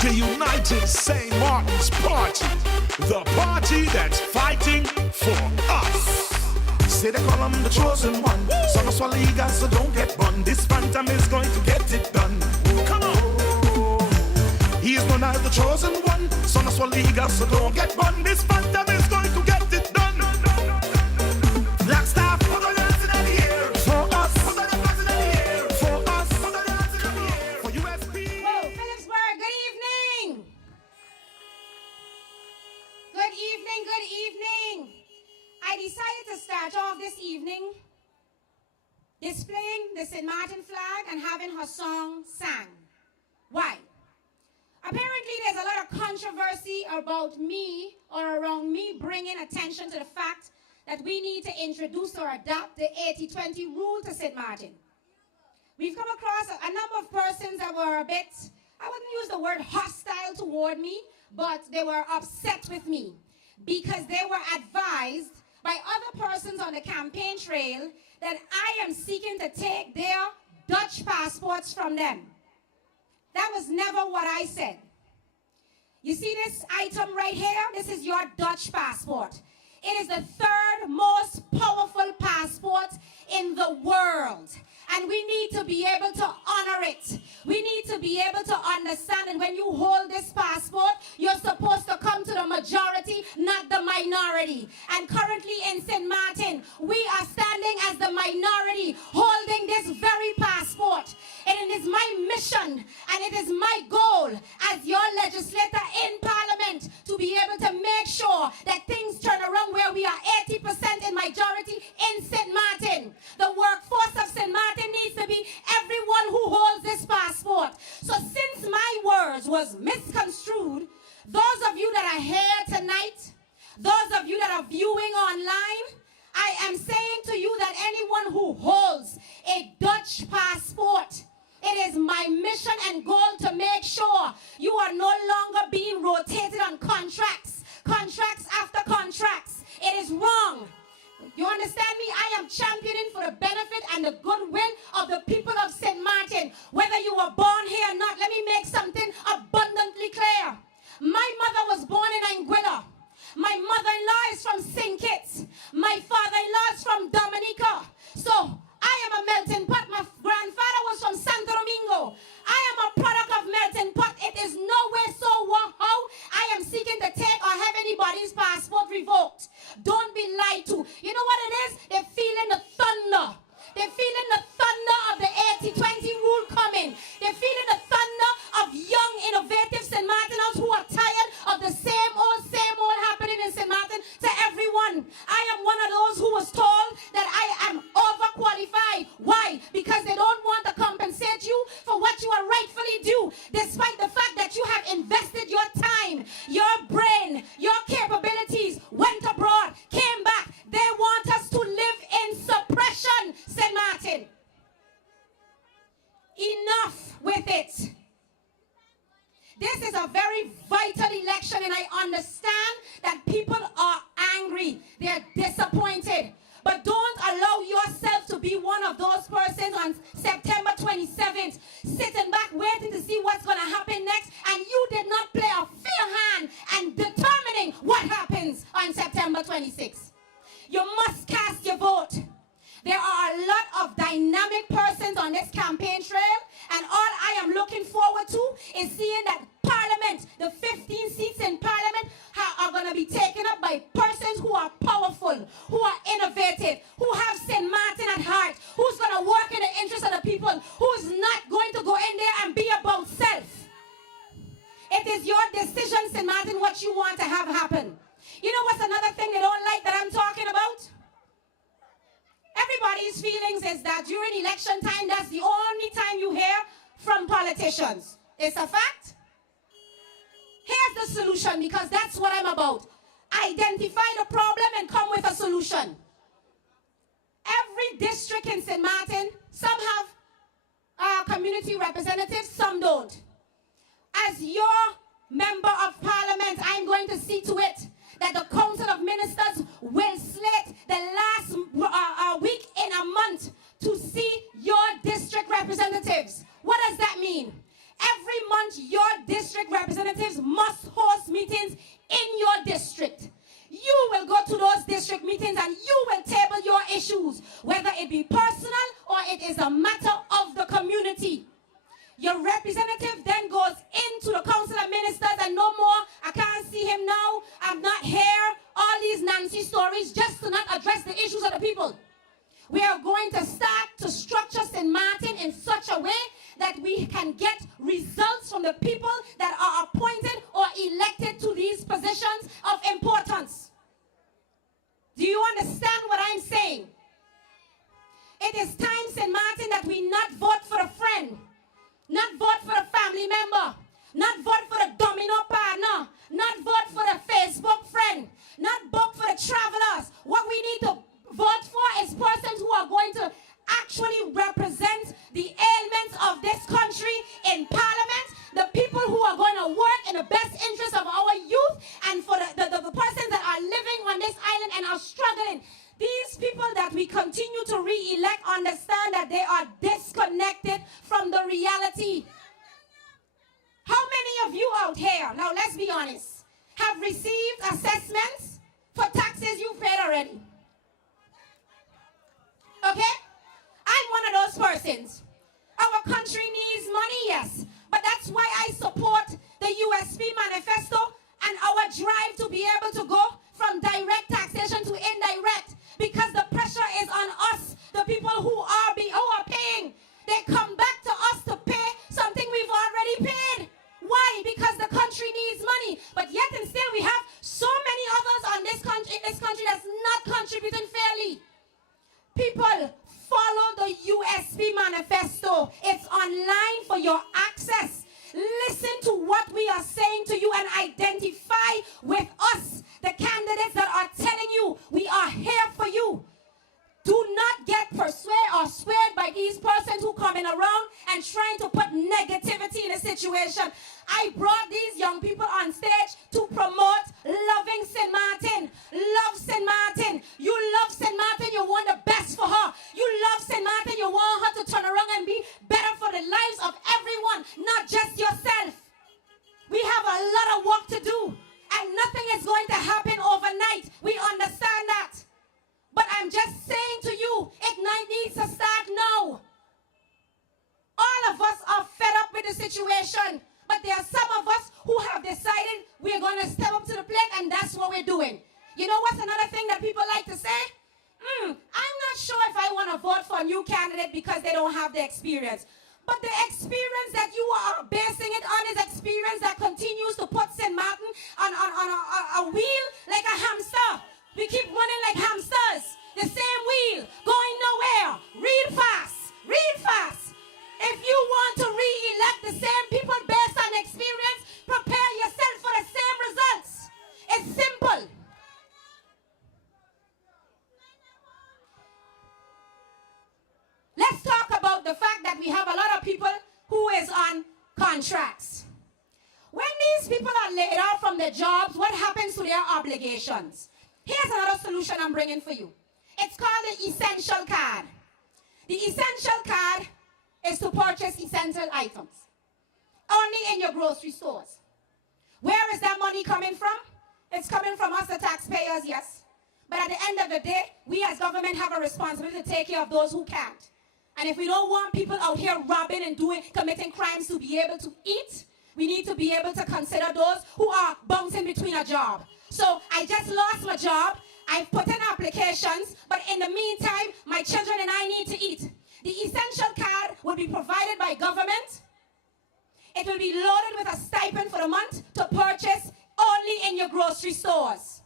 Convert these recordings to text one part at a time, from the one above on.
The United St. Martin's Party, the party that's fighting for us. Say they call him the chosen one. Son of Swaliga, so don't get bun. This phantom is going to get it done. Come on. He is known as the chosen one. Son of Swaliga, so don't get bun. This phantom is going to get it done. Black Star, put the hands in the air for us. Put the hands in the air for us. Put the hands in the air for USP. Whoa, Phillipsburg, good evening. Good evening, good evening. I decided to start off this evening displaying the St. Martin flag and having her song sang. Why? Apparently there's a lot of controversy about me or around me bringing attention to the fact that we need to introduce or adopt the 80-20 rule to St. Martin. We've come across a number of persons that were a bit, I wouldn't use the word hostile toward me, but they were upset with me because they were advised by other persons on the campaign trail that I am seeking to take their Dutch passports from them. That was never what I said. You see this item right here? This is your Dutch passport. It is the third most powerful passport in the world. And we need to be able to honor it. We need to be able to understand that when you hold this passport, you're supposed to come to the majority, not the minority. And currently in St. Martin, we are standing as the minority, holding this very passport. And it is my mission and it is my goal as your legislator in Parliament to be able to make sure that things turn around where we are 80% in majority in St. Martin. The workforce of St. Martin needs to be everyone who holds this passport. So since my words was misconstrued, those of you that are here tonight, those of you that are viewing online, I am saying to you that anyone who holds a Dutch passport, it is my mission and goal to make sure you are no longer being rotated on contracts after contracts. It is wrong. You understand me? I am championing for the benefit and the goodwill of the people of St. Martin. Whether you were born here or not, let me make something abundantly clear. My mother was born in Anguilla. My mother-in-law is from St. Kitts. My father-in-law is from Dominica. So I am a melting pot. My grandfather was from Santo Domingo. I am a product of melting pot. It is nowhere so how I am seeking to take or have anybody's passport revoked. Don't be lied to. You know what it is? They're feeling the thunder. They're feeling the thunder of the 80-20 rule coming. They're feeling the thunder of young, innovative St. Martiners who are tired of the same old happening in St. Martin to everyone. I am one of those who was told that I am overqualified. Why? Because they don't want to compensate you for what you are rightfully due, despite the fact that you have invested your time, your brain, your capabilities, went abroad, came back. They want us to live in suppression, St. Martin. Enough with it. This is a very vital election, and I understand that people are angry. They're disappointed. But don't allow yourself to be one of those persons on September 27th, sitting back waiting to see what's going to happen next, and you did not play a fair hand and determining what happens on September 26th. You must cast your vote. There are a lot of dynamic persons on this campaign trail, and all I am looking forward to is seeing that Parliament, the 15 seats in Parliament, are going to be taken up by persons who are powerful, who are innovative, who have St. Martin at heart, who's going to work in the interest of the people, who's not going to go in there and be about self. It is your decision, St. Martin, what you want to have happen. You know what's another thing they don't like that I'm talking about? Everybody's feelings is that during election time, that's the only time you hear from politicians. It's a fact. Here's the solution, because that's what I'm about. Identify the problem and come with a solution. Every district in St. Martin, some have community representatives, some don't. As your member of Parliament, I'm going to see to it that the Council of Ministers will slate the last week in a month to see your district representatives. What does that mean? Every month, your district representatives people that are appointed or elected to these positions of importance. Do you understand what I'm saying? It is time, St. Martin, that we not vote for a friend, not vote for a family member, not vote for a domino partner, not vote for a Facebook friend, not vote for the travelers. What we need to vote for is persons who are going to actually represent the ailments of this country in Parliament, the people who are going to work in the best interest of our youth and for the persons that are living on this island and are struggling. These people that we continue to re-elect understand that they are disconnected from the reality. How many of you out here, now let's be honest, have received assessments for taxes you've paid already? Okay? I'm one of those persons. Our country needs money, yes. But that's why I support the USP manifesto and our drive to be able to go from direct taxation to indirect. Because the pressure is on us, the people who are paying. They come back to us to pay something we've already paid. Why? Because the country needs money. But yet and still we have so many others in this country that's not contributing fairly. People, follow the USP manifesto. It's online for your access. Listen to what we are saying to you and identify with us, the candidates that are telling you we are here for you. Do not get persuaded or swayed by these persons who coming around and trying to put negativity in a situation. I brought these young people on stage to promote loving St. Martin. Love St. Martin. You love St. Martin. You want the best for her. You love St. Martin. You want her to turn around and be better for the lives of everyone, not just yourself. We have a lot of work to do, and nothing is going to happen overnight. We understand that. But I'm just saying to you, it needs to start now. All of us are fed up with the situation. But there are some of us who have decided we're going to step up to the plate, and that's what we're doing. You know what's another thing that people like to say? I'm not sure if I want to vote for a new candidate because they don't have the experience. But the experience that you are basing it on is experience that continues to put St. Martin on a wheel like a hamster. We keep running like hamsters. The same wheel, going nowhere. Real fast. Real fast. If you want to re-elect the same people based on experience, prepare yourself for the same results. It's simple. Let's talk about the fact that we have a lot of people who is on contracts. When these people are laid off from their jobs, what happens to their obligations? Here's another solution I'm bringing for you. It's called the Essential Card. The Essential Card is to purchase essential items, only in your grocery stores. Where is that money coming from? It's coming from us, the taxpayers, yes. But at the end of the day, we as government have a responsibility to take care of those who can't. And if we don't want people out here robbing and committing crimes to be able to eat, we need to be able to consider those who are bouncing between a job. So I just lost my job. I've put in applications, but in the meantime, my children and I need to eat. The Essential Card will be provided by government. It will be loaded with a stipend for the month to purchase only in your grocery stores.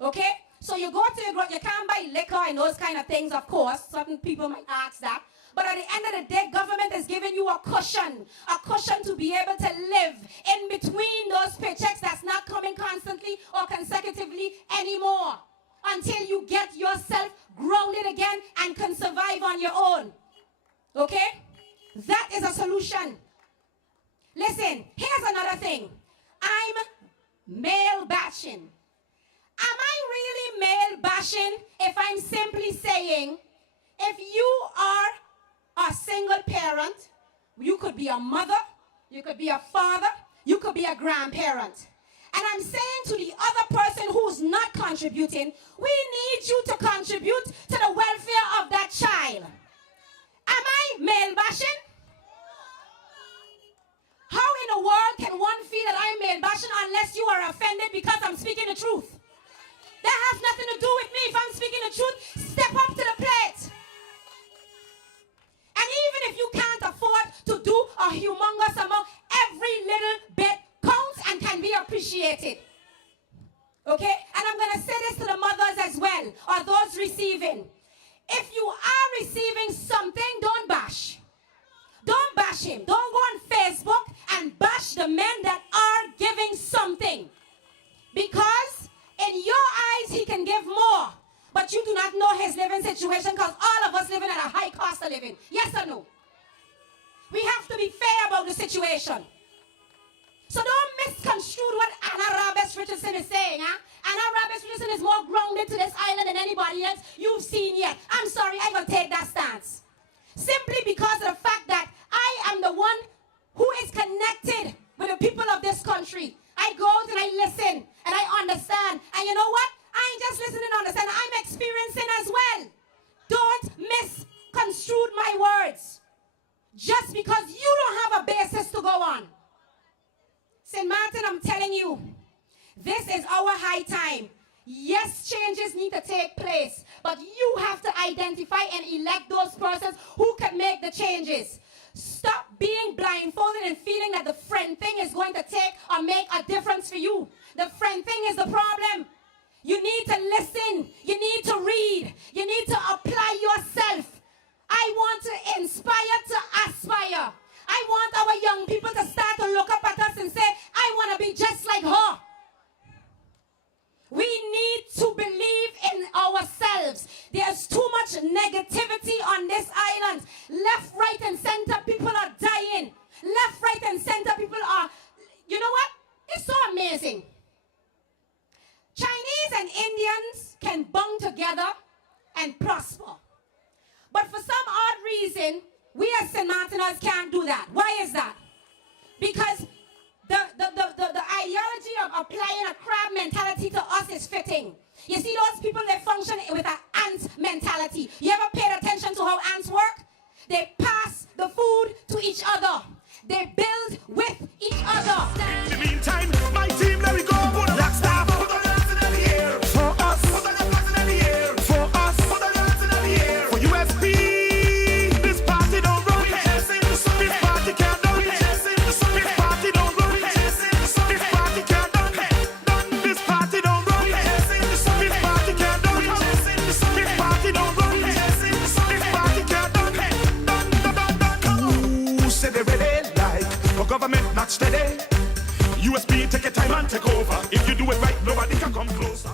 Okay? So you go to you can't buy liquor and those kind of things, of course. Certain people might ask that. But at the end of the day, government is giving you a cushion to be able to live in between those paychecks that's not coming constantly or consecutively anymore until you get yourself grounded again and can survive on your own. Okay? That is a solution. Listen, here's another thing. I'm male bashing. Am I really male bashing if I'm simply saying, if you are a single parent, you could be a mother, you could be a father, you could be a grandparent. And I'm saying to the other person who's not contributing, we need you to contribute to the welfare of that child. Am I male bashing? How in the world can one feel that I'm male bashing unless you are offended because I'm speaking the truth? That has nothing to do with me. If I'm speaking the truth, step up to the plate. And even if you can't afford to do a humongous amount, every every little bit counts and can be appreciated. Okay? And I'm going to say this to the mothers as well, or those receiving. If you are receiving something, don't bash. Don't bash him. Don't go on Facebook and bash the men that are giving something. Because in your eyes, he can give more. But you do not know his living situation, because all of us living at a high cost of living. Yes or no? We have to be fair about the situation. So don't misconstrue what Anna Rabess Richardson is saying. Huh? Anna Rabess Richardson is more grounded to this island than anybody else you've seen yet. I'm sorry, I'm going to take that stance. Simply because of the fact that I am the one who is connected with the people of this country. I go out and I listen and I understand. And you know what? I ain't just listening and understand. I'm experiencing as well. Don't misconstrue my words. Just because you don't have a basis to go on. St. Martin, I'm telling you, this is our high time. Yes, changes need to take place, but you have to identify and elect those persons who can make the changes. Stop being blindfolded and feeling that the friend thing is going to take or make a difference for you. The friend thing is the problem. You need to listen. You need to read. You need to apply yourself. I want to inspire to aspire. I want our young people to start to look up at us and say, I want to be just like her. We need to believe in ourselves. There's too much negativity on this island. Left, right, and center, people are dying. Left, right, and center, people are, you know what? It's so amazing. Chinese and Indians can bond together and prosper. But for some odd reason, we as St. Martiners can't do that. Why is that? Because the ideology of applying a crab mentality to us is fitting. You see those people, they function with an ant mentality. You ever paid attention to how ants work? They pass the food to each other. They build with each other. In the meantime, my team, let me go. Black Star, put the hands in the air. For us, put the hands in the air. For us, put the hands in the air. For USP, this party don't run. This party can't done. This party don't run. This party can't done. This party don't run. This party can't done. This party don't run. This party can't done. Who said they ready? Like for government not steady. USB, take your time and take over. If you do it right, nobody can come closer.